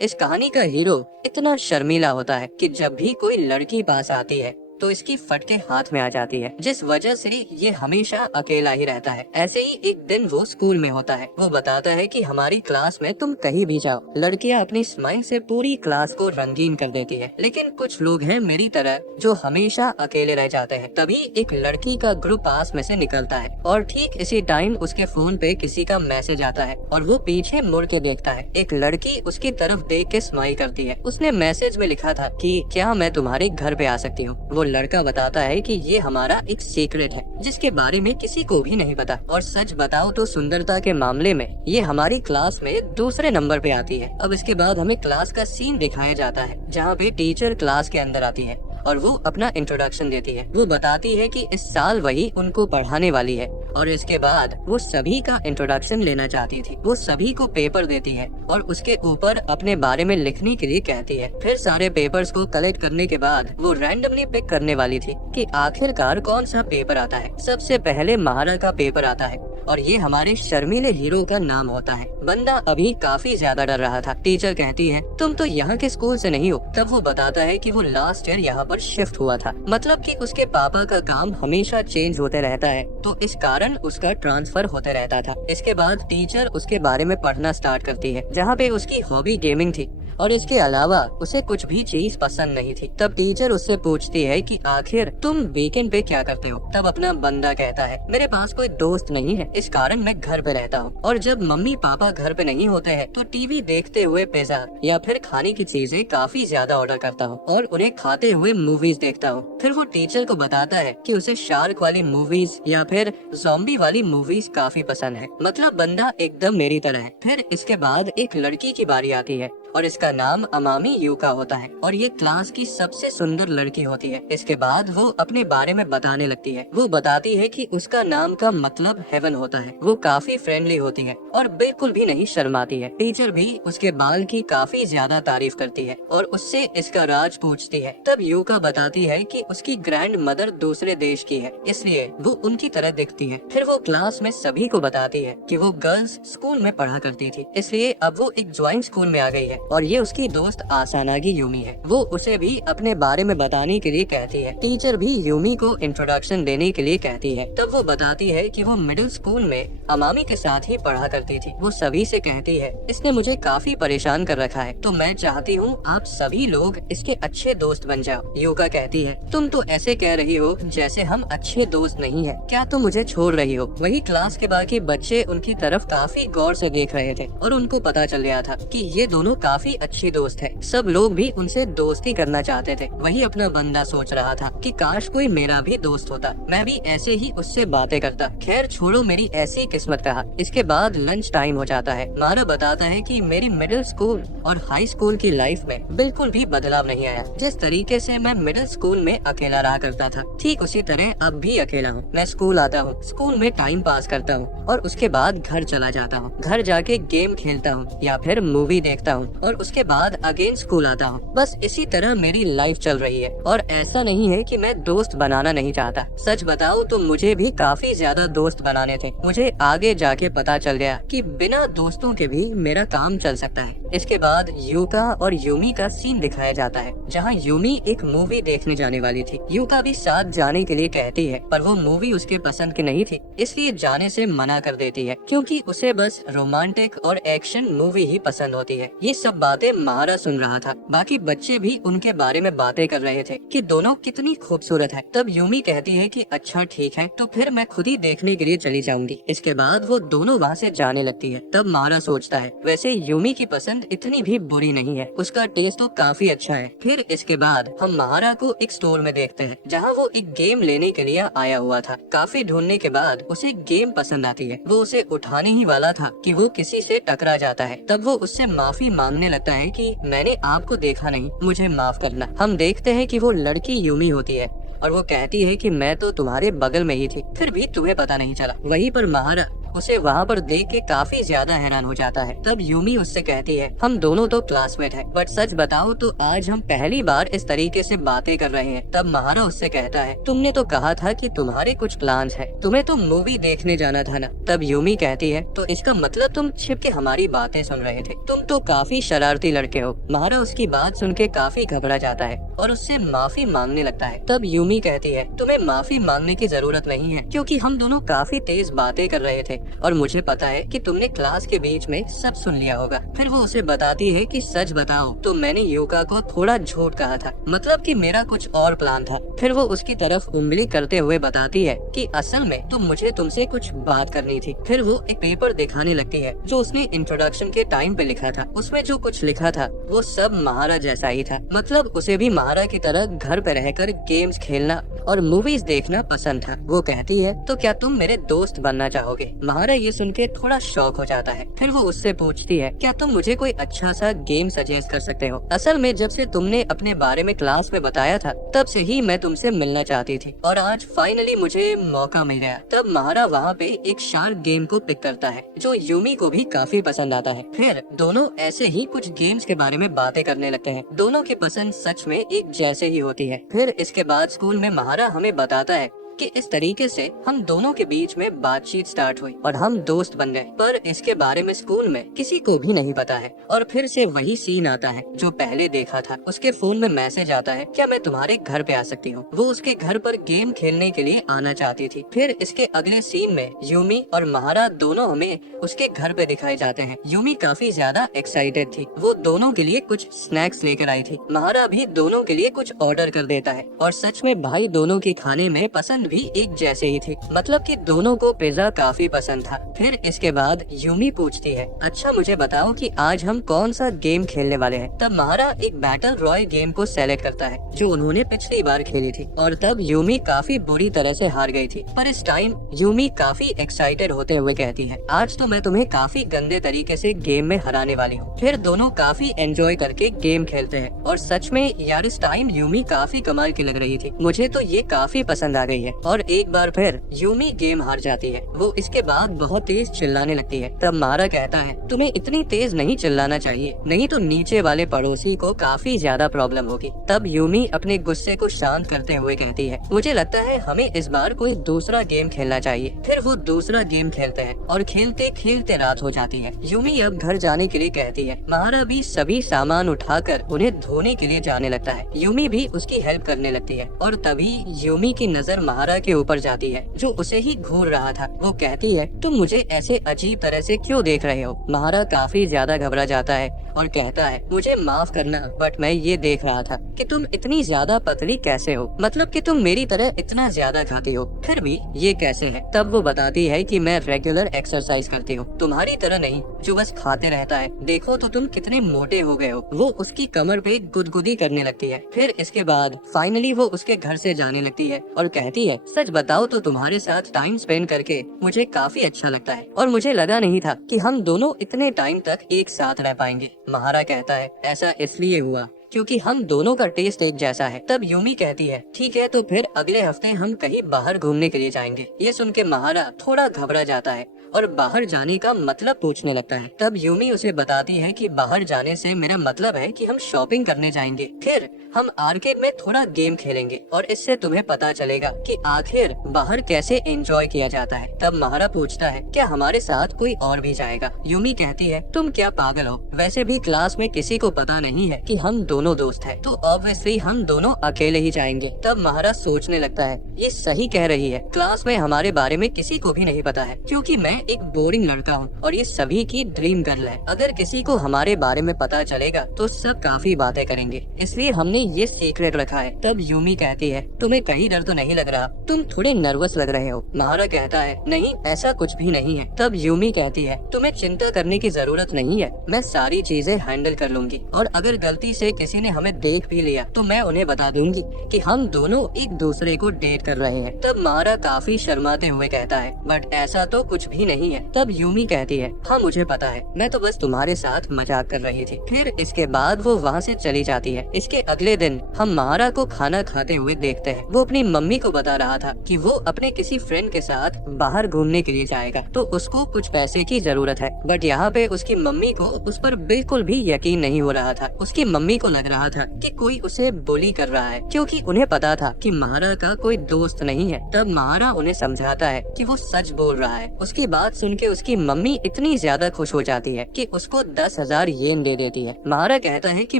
इस कहानी का हीरो इतना शर्मीला होता है कि जब भी कोई लड़की पास आती है तो इसकी फटके हाथ में आ जाती है, जिस वजह से ये हमेशा अकेला ही रहता है। ऐसे ही एक दिन वो स्कूल में होता है। वो बताता है कि हमारी क्लास में तुम कहीं भी जाओ, लड़कियां अपनी स्माइल से पूरी क्लास को रंगीन कर देती है, लेकिन कुछ लोग हैं मेरी तरह जो हमेशा अकेले रह जाते हैं। तभी एक लड़की का ग्रुप पास में से निकलता है और ठीक इसी टाइम उसके फोन पे किसी का मैसेज आता है और वो पीछे मुड़ के देखता है। एक लड़की उसकी तरफ देख के स्माइल करती है। उसने मैसेज में लिखा था कि क्या मैं तुम्हारे घर पे आ सकती हूँ। वो लड़का बताता है कि ये हमारा एक सीक्रेट है जिसके बारे में किसी को भी नहीं पता, और सच बताओ तो सुंदरता के मामले में ये हमारी क्लास में दूसरे नंबर पे आती है। अब इसके बाद हमें क्लास का सीन दिखाया जाता है जहाँ पे टीचर क्लास के अंदर आती है और वो अपना इंट्रोडक्शन देती है। वो बताती है कि इस साल वही उनको पढ़ाने वाली है और इसके बाद वो सभी का इंट्रोडक्शन लेना चाहती थी। वो सभी को पेपर देती है और उसके ऊपर अपने बारे में लिखने के लिए कहती है। फिर सारे पेपर्स को कलेक्ट करने के बाद वो रैंडमली पिक करने वाली थी कि आखिरकार कौन सा पेपर आता है। सबसे पहले महारा का पेपर आता है और ये हमारे शर्मीले हीरो का नाम होता है। बंदा अभी काफी ज्यादा डर रहा था। टीचर कहती है तुम तो यहाँ के स्कूल से नहीं हो। तब वो बताता है कि वो लास्ट ईयर यहाँ पर शिफ्ट हुआ था, मतलब कि उसके पापा का काम हमेशा चेंज होते रहता है तो इस कारण उसका ट्रांसफर होते रहता था। इसके बाद टीचर उसके बारे में पढ़ना स्टार्ट करती है जहाँ पे उसकी हॉबी गेमिंग थी और इसके अलावा उसे कुछ भी चीज पसंद नहीं थी। तब टीचर उससे पूछती है कि आखिर तुम वीकेंड पे क्या करते हो। तब अपना बंदा कहता है मेरे पास कोई दोस्त नहीं है, इस कारण मैं घर पे रहता हूँ और जब मम्मी पापा घर पे नहीं होते हैं तो टीवी देखते हुए पिज्जा या फिर खाने की चीजें काफी ज्यादा ऑर्डर करता हूँ और उन्हें खाते हुए मूवीज देखता हूँ। फिर वो टीचर को बताता है कि उसे शार्क वाली मूवीज या फिर ज़ॉम्बी वाली मूवीज काफी पसंद है। मतलब बंदा एकदम मेरी तरह है। फिर इसके बाद एक लड़की की बारी आती है और इसका नाम अमामी यूका होता है और ये क्लास की सबसे सुंदर लड़की होती है। इसके बाद वो अपने बारे में बताने लगती है। वो बताती है कि उसका नाम का मतलब हेवन होता है। वो काफी फ्रेंडली होती है और बिल्कुल भी नहीं शर्माती है। टीचर भी उसके बाल की काफी ज्यादा तारीफ करती है और उससे इसका राज पूछती है। तब यूका बताती है कि उसकी ग्रैंड मदर दूसरे देश की है, इसलिए वो उनकी तरह दिखती है। फिर वो क्लास में सभी को बताती है कि वो गर्ल्स स्कूल में पढ़ा करती थी, इसलिए अब वो एक ज्वाइंट स्कूल में आ गई है और ये उसकी दोस्त आसानागी यूमी है। वो उसे भी अपने बारे में बताने के लिए कहती है। टीचर भी यूमी को इंट्रोडक्शन देने के लिए कहती है। तब वो बताती है कि वो मिडिल स्कूल में अमामी के साथ ही पढ़ा करती थी। वो सभी से कहती है इसने मुझे काफी परेशान कर रखा है, तो मैं चाहती हूँ आप सभी लोग इसके अच्छे दोस्त बन जाओ। यूका कहती है तुम तो ऐसे कह रही हो जैसे हम अच्छे दोस्त नहीं है, क्या तुम मुझे छोड़ रही हो। वही क्लास के बाकी बच्चे उनकी तरफ काफी गौर से देख रहे थे और उनको पता चल गया था कि ये दोनों काफी अच्छी दोस्त है। सब लोग भी उनसे दोस्ती करना चाहते थे। वही अपना बंदा सोच रहा था कि काश कोई मेरा भी दोस्त होता, मैं भी ऐसे ही उससे बातें करता। खैर छोड़ो, मेरी ऐसी किस्मत रहा। इसके बाद लंच टाइम हो जाता है। मारा बताता है कि मेरी मिडिल स्कूल और हाई स्कूल की लाइफ में बिल्कुल भी बदलाव नहीं आया। जिस तरीके से मैं मिडिल स्कूल में अकेला रहा करता था, ठीक उसी तरह अब भी अकेला हूँ। मैं स्कूल आता हूँ, स्कूल में टाइम पास करता हूँ और उसके बाद घर चला जाता हूँ। घर जाके गेम खेलता हूँ या फिर मूवी देखता हूँ और उसके बाद अगेन स्कूल आता हूँ। बस इसी तरह मेरी लाइफ चल रही है और ऐसा नहीं है कि मैं दोस्त बनाना नहीं चाहता। सच बताऊँ तो मुझे भी काफी ज्यादा दोस्त बनाने थे। मुझे आगे जाके पता चल गया कि बिना दोस्तों के भी मेरा काम चल सकता है। इसके बाद यूका और यूमी का सीन दिखाया जाता है जहाँ यूमी एक मूवी देखने जाने वाली थी। यूका भी साथ जाने के लिए कहती है पर वो मूवी उसके पसंद की नहीं थी, इसलिए जाने से मना कर देती है क्योंकि उसे बस रोमांटिक और एक्शन मूवी ही पसंद होती है। ये सब बातें महारा सुन रहा था। बाकी बच्चे भी उनके बारे में बातें कर रहे थे कि दोनों कितनी खूबसूरत है। तब यूमी कहती है कि अच्छा ठीक है, तो फिर मैं खुद ही देखने के लिए चली जाऊंगी। इसके बाद वो दोनों वहाँ से जाने लगती है। तब महारा सोचता है वैसे यूमी की पसंद इतनी भी बुरी नहीं है, उसका टेस्ट तो काफी अच्छा है। फिर इसके बाद हम महारा को एक स्टोर में देखते हैं जहाँ वो एक गेम लेने के लिए आया हुआ था। काफी ढूंढने के बाद उसे गेम पसंद आती है। वो उसे उठाने ही वाला था कि वो किसी से टकरा जाता है। तब वो उससे माफी मांगने लगता है कि मैंने आपको देखा नहीं, मुझे माफ करना। हम देखते हैं कि वो लड़की यूमी होती है और वो कहती है कि मैं तो तुम्हारे बगल में ही थी, फिर भी तुम्हें पता नहीं चला। वहीं पर महारा उसे वहाँ पर देख के काफी ज्यादा हैरान हो जाता है। तब यूमी उससे कहती है, हम दोनों तो क्लासमेट हैं, बट सच बताओ तो आज हम पहली बार इस तरीके से बातें कर रहे हैं। तब महारा उससे कहता है, तुमने तो कहा था कि तुम्हारे कुछ प्लान्स हैं, तुम्हें तो मूवी देखने जाना था ना। तब यूमी कहती है, तो इसका मतलब तुम छिप के हमारी बातें सुन रहे थे, तुम तो काफी शरारती लड़के हो। महारा उसकी बात सुन के काफी घबरा जाता है और उससे माफी मांगने लगता है। तब यूमी कहती है, तुम्हें माफी मांगने की जरूरत नहीं है, क्योंकि हम दोनों काफी तेज बातें कर रहे थे और मुझे पता है कि तुमने क्लास के बीच में सब सुन लिया होगा। फिर वो उसे बताती है कि सच बताओ तो मैंने युका को थोड़ा झूठ कहा था, मतलब कि मेरा कुछ और प्लान था। फिर वो उसकी तरफ उंगली करते हुए बताती है कि असल में तो मुझे तुमसे कुछ बात करनी थी। फिर वो एक पेपर दिखाने लगती है जो उसने इंट्रोडक्शन के टाइम पे लिखा था। उसमें जो कुछ लिखा था वो सब महारा जैसा ही था, मतलब उसे भी महारा की तरह घर पे रहकर गेम्स खेलना और मूवीज देखना पसंद था। वो कहती है, तो क्या तुम मेरे दोस्त बनना चाहोगे? महारा ये सुन के थोड़ा शॉक हो जाता है। फिर वो उससे पूछती है, क्या तुम मुझे कोई अच्छा सा गेम सजेस्ट कर सकते हो? असल में जब से तुमने अपने बारे में क्लास में बताया था तब से ही मैं तुमसे मिलना चाहती थी और आज फाइनली मुझे मौका मिल गया। तब महारा वहाँ पे एक शार्क गेम को पिक करता है जो यूमी को भी काफी पसंद आता है। फिर दोनों ऐसे ही कुछ गेम्स के बारे में बातें करने लगते हैं। दोनों की पसंद सच में एक जैसे ही होती है। फिर इसके बाद स्कूल में महारा हमें बताता है कि इस तरीके से हम दोनों के बीच में बातचीत स्टार्ट हुई और हम दोस्त बन गए, पर इसके बारे में स्कूल में किसी को भी नहीं पता है। और फिर से वही सीन आता है जो पहले देखा था। उसके फोन में मैसेज आता है, क्या मैं तुम्हारे घर पे आ सकती हूँ? वो उसके घर पर गेम खेलने के लिए आना चाहती थी। फिर इसके अगले सीन में यूमी और महारा दोनों हमें उसके घर पे दिखाए जाते हैं। यूमी काफी ज्यादा एक्साइटेड थी, वो दोनों के लिए कुछ स्नैक्स लेकर आई थी। महारा भी दोनों के लिए कुछ ऑर्डर कर देता है और सच में भाई दोनों की खाने में पसंद भी एक जैसे ही थे, मतलब कि दोनों को पिज्जा काफी पसंद था। फिर इसके बाद यूमी पूछती है, अच्छा मुझे बताओ कि आज हम कौन सा गेम खेलने वाले हैं? तब महारा एक बैटल रॉयल गेम को सेलेक्ट करता है जो उन्होंने पिछली बार खेली थी और तब यूमी काफी बुरी तरह से हार गई थी। पर इस टाइम यूमी काफी एक्साइटेड होते हुए कहती है, आज तो मैं तुम्हें काफी गंदे तरीके से गेम में हराने वाली हूँ। फिर दोनों काफी एंजॉय करके गेम खेलते हैं और सच में यार इस टाइम यूमी काफी कमाल की लग रही थी। मुझे तो ये काफी पसंद आ गई है। और एक बार फिर यूमी गेम हार जाती है। वो इसके बाद बहुत तेज चिल्लाने लगती है। तब मारा कहता है, तुम्हें इतनी तेज नहीं चिल्लाना चाहिए, नहीं तो नीचे वाले पड़ोसी को काफी ज्यादा प्रॉब्लम होगी। तब यूमी अपने गुस्से को शांत करते हुए कहती है, मुझे लगता है हमें इस बार कोई दूसरा गेम खेलना चाहिए। फिर वो दूसरा गेम खेलते हैं और खेलते खेलते रात हो जाती है। यूमी अब घर जाने के लिए कहती है। मारा भी सभी सामान उठाकर उन्हें धोने के लिए जाने लगता है। यूमी भी उसकी हेल्प करने लगती है और तभी यूमी की नजर महारा के ऊपर जाती है जो उसे ही घूर रहा था। वो कहती है, तुम मुझे ऐसे अजीब तरह से क्यों देख रहे हो? महारा काफी ज्यादा घबरा जाता है और कहता है, मुझे माफ करना बट मैं ये देख रहा था कि तुम इतनी ज्यादा पतली कैसे हो, मतलब कि तुम मेरी तरह इतना ज्यादा खाती हो, फिर भी ये कैसे है? तब वो बताती है कि मैं रेगुलर एक्सरसाइज करती हूँ, तुम्हारी तरह नहीं जो बस खाते रहता है। देखो तो तुम कितने मोटे हो गए हो। वो उसकी कमर पे गुदगुदी करने लगती है। फिर इसके बाद फाइनली वो उसके घर से जाने लगती है और कहती है, सच बताओ तो तुम्हारे साथ टाइम स्पेंड करके मुझे काफी अच्छा लगता है और मुझे लगा नहीं था कि हम दोनों इतने टाइम तक एक साथ रह पाएंगे। महारा कहता है, ऐसा इसलिए हुआ क्योंकि हम दोनों का टेस्ट एक जैसा है। तब यूमी कहती है, ठीक है तो फिर अगले हफ्ते हम कहीं बाहर घूमने के लिए जाएंगे। ये सुन के महारा थोड़ा घबरा जाता है और बाहर जाने का मतलब पूछने लगता है। तब यूमी उसे बताती है कि बाहर जाने से मेरा मतलब है कि हम शॉपिंग करने जाएंगे, फिर हम आर्केड में थोड़ा गेम खेलेंगे और इससे तुम्हें पता चलेगा कि आखिर बाहर कैसे एंजॉय किया जाता है। तब महारा पूछता है, क्या हमारे साथ कोई और भी जाएगा? यूमी कहती है, तुम क्या पागल हो? वैसे भी क्लास में किसी को पता नहीं है कि हम दोनों दोस्त हैं, तो ऑब्वियसली हम दोनों अकेले ही जाएंगे। तब महारा सोचने लगता है, ये सही कह रही है, क्लास में हमारे बारे में किसी को भी नहीं पता है क्योंकि मैं एक बोरिंग लड़का हूँ और ये सभी की ड्रीम गर्ल है। अगर किसी को हमारे बारे में पता चलेगा तो सब काफी बातें करेंगे, इसलिए हमने ये सीक्रेट रखा है। तब यूमी कहती है, तुम्हें कहीं डर तो नहीं लग रहा? तुम थोड़े नर्वस लग रहे हो। महारा कहता है, नहीं ऐसा कुछ भी नहीं है। तब यूमी कहती है, तुम्हें चिंता करने की जरूरत नहीं है, मैं सारी चीजें हैंडल कर लूंगी और अगर गलती से किसी ने हमें देख भी लिया तो मैं उन्हें बता दूंगी कि हम दोनों एक दूसरे को डेट कर रहे हैं। तब महारा काफी शर्माते हुए कहता है, बट ऐसा तो कुछ भी नहीं है। तब यूमी कहती है, हाँ मुझे पता है, मैं तो बस तुम्हारे साथ मजाक कर रही थी। फिर इसके बाद वो वहाँ से चली जाती है। इसके अगले दिन हम महारा को खाना खाते हुए देखते हैं। वो अपनी मम्मी को बता रहा था कि वो अपने किसी फ्रेंड के साथ बाहर घूमने के लिए जाएगा, तो उसको कुछ पैसे की जरूरत है। बट यहाँ पे उसकी मम्मी को उस पर बिल्कुल भी यकीन नहीं हो रहा था। उसकी मम्मी को लग रहा था कि कोई उसे बुली कर रहा है, क्योंकि उन्हें पता था कि महारा का कोई दोस्त नहीं है। तब महारा उन्हें समझाता है कि वो सच बोल रहा है। उसकी बात सुन के उसकी मम्मी इतनी ज्यादा खुश हो जाती है कि उसको 10,000 येन दे देती है। महारा कहता है कि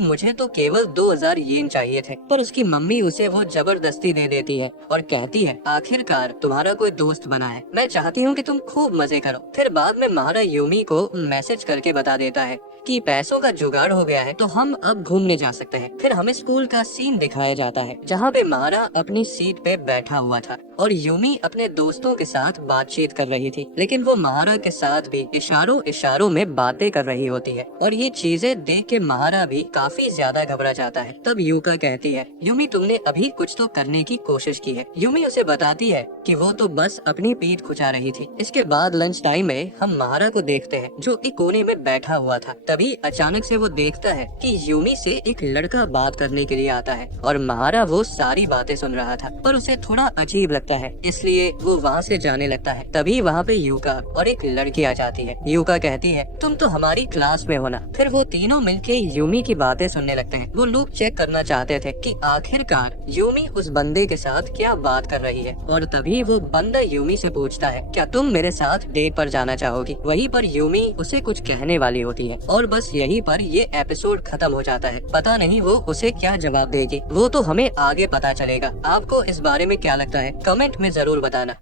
मुझे तो केवल 2,000 येन चाहिए थे, पर उसकी मम्मी उसे वो जबरदस्ती दे देती है और कहती है, आखिरकार तुम्हारा कोई दोस्त बना है, मैं चाहती हूँ कि तुम खूब मजे करो। फिर बाद में महारा यूमी को मैसेज करके बता देता है कि पैसों का जुगाड़ हो गया है, तो हम अब घूमने जा सकते हैं। फिर हमें स्कूल का सीन दिखाया जाता है, जहाँ पे महारा अपनी सीट पे बैठा हुआ था और यूमी अपने दोस्तों के साथ बातचीत कर रही थी, लेकिन वो महारा के साथ भी इशारों इशारों में बातें कर रही होती है। और ये चीजें देख के महारा भी काफी ज्यादा घबरा जाता है। तब यूका कहती है, यूमी तुमने अभी कुछ तो करने की कोशिश की है। यूमी उसे बताती है कि वो तो बस अपनी पीठ खुजा रही थी। इसके बाद लंच टाइम में हम महारा को देखते हैं, जो एक कोने में बैठा हुआ था। तभी अचानक से वो देखता है कि यूमी से एक लड़का बात करने के लिए आता है और महारा वो सारी बातें सुन रहा था, पर उसे थोड़ा अजीब लगता है, इसलिए वो वहाँ से जाने लगता है। तभी वहाँ पे यूका और एक लड़की आ जाती है। यूका कहती है, तुम तो हमारी क्लास में हो ना। फिर वो तीनों मिलके यूमी की बातें सुनने लगते हैं। वो लोग चेक करना चाहते थे कि आखिरकार यूमी उस बंदे के साथ क्या बात कर रही है। और तभी वो बंदा यूमी से पूछता है, क्या तुम मेरे साथ डेट पर जाना चाहोगी। वहीं पर यूमी उसे कुछ कहने वाली होती है और बस यहीं पर ये एपिसोड खत्म हो जाता है। पता नहीं वो उसे क्या जवाब देगी, वो तो हमें आगे पता चलेगा। आपको इस बारे में क्या लगता है, कमेंट में जरूर बताना।